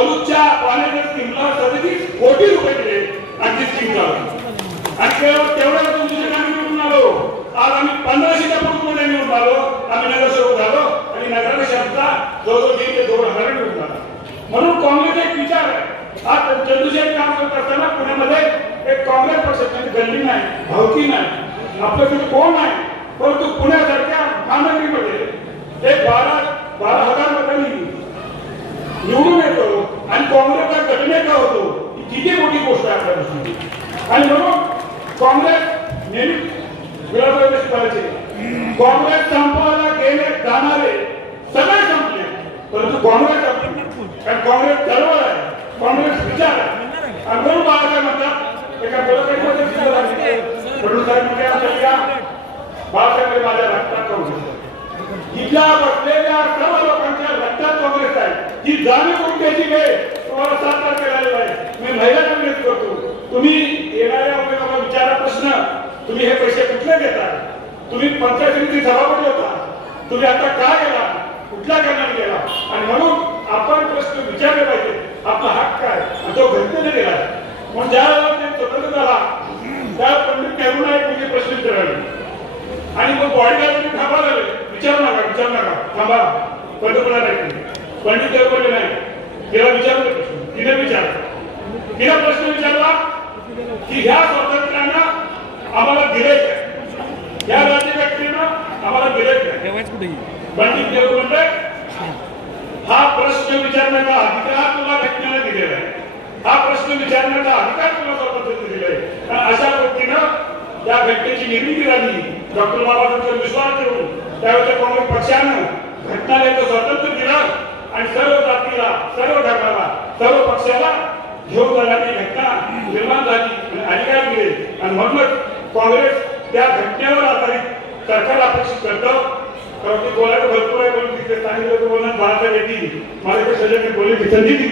बलूचच्या पाण्याच्या स्कीमला 37 कोटी रुपये दिले आणि ती स्कीम चालू. आणि तेवढ्या तुमच्या ठिकाणी निवडून आलो. आज आम्ही 1500च्या पूर्वमध्ये निवडून आलो. आम्ही नगरसेवक झालो आणि नगराध्यक्षांचा जवळजवळ 1 ते 2 हजार निवडून आला. म्हणून काँग्रेस एक विचार आहे. आज चंद्रशेखर काम करत असताना पुण्यामध्ये एक काँग्रेस पक्षाची गल्ली नाही, भावकी नाही, आपलं तिथे कोण नाही. परंतु पुण्यासारख्या महानगरीमध्ये एक 12,000 लोकांनी निवडून येतो आणि काँग्रेसचा गटनेता होतो. ही किती मोठी गोष्ट आहे आपल्या दृष्टीने. आणि म्हणून काँग्रेस नेहमी विरोधात करायचे. काँग्रेस संपवायला गेले जाणारे सगळे संपले, परंतु काँग्रेस कारण काँग्रेस चळवळ आहे, काँग्रेस विचार आहे. आणि म्हणून बाळासाहेब म्हणतात एका पत्रकारितेमध्ये म्हणून साहेब म्हणजे बाळासाहेब माझ्या रक्तात काँग्रेस, इथल्या बसलेल्या सर्व लोकांच्या रक्तात काँग्रेस आहे. ही जाणीव करून घ्यायची वेळ तुम्हाला 7 तारखेला आलेला आहे. मी महिलांना विनंती करतो, तुम्ही येणाऱ्या उमेदवाराला विचारा प्रश्न, तुम्ही हे पैसे कुठले घेता, तुम्ही पंचायत समिती सभापती होता, तुम्ही आता का गेला, कुठल्या कारणाने गेला. आणि म्हणून आपण प्रश्न विचारले पाहिजे. आपला हक्क आहे आणि तो घटनेने गेला. म्हणून ज्या वेळेला ते स्वतंत्र झाला त्या पंडित नेहरू नाईक म्हणजे प्रश्न विचारले आणि मग बॉडीगार्ड थांबा लागले. विचारू नका थांबा. पंतप्रधान नाही, पंडित नेहरू बोलले नाही. तिला विचारले प्रश्न, तिने विचारला. तिला प्रश्न विचारला की ह्या स्वातंत्र्यानं आम्हाला दिले काय, या राज्यघटनेनं आम्हाला दिले काय. पंडित नेहरू म्हणले हा प्रश्न विचारण्याचा अधिकार तुला घटनेनं दिलेला आहे. हा प्रश्न विचारण्याचा अधिकार तुला स्वातंत्र्य दिलेला आहे. अशा पद्धतीनं त्या घटनेची निर्मिती झाली. डॉक्टर बाबासाहेबांचा विश्वास ठेवून त्यावेळेच्या काँग्रेस पक्षानं घटनालयाचं स्वातंत्र्य दिलं आणि सर्व जातीला, सर्व धर्माला, सर्व पक्षाला घेऊन जाण्याची घटना निर्माण झाली आणि अधिकार दिले. आणि म्हणूनच काँग्रेस त्या घटनेवर आधारित सरकार अपेक्षित करतं. कारण की बोलायला भरपूर आहे, पण तिथे सांगितलं बोलण्यात बाळासाहेब येतील मला ते सगळ्यांनी बोलण्याची संधी दिली.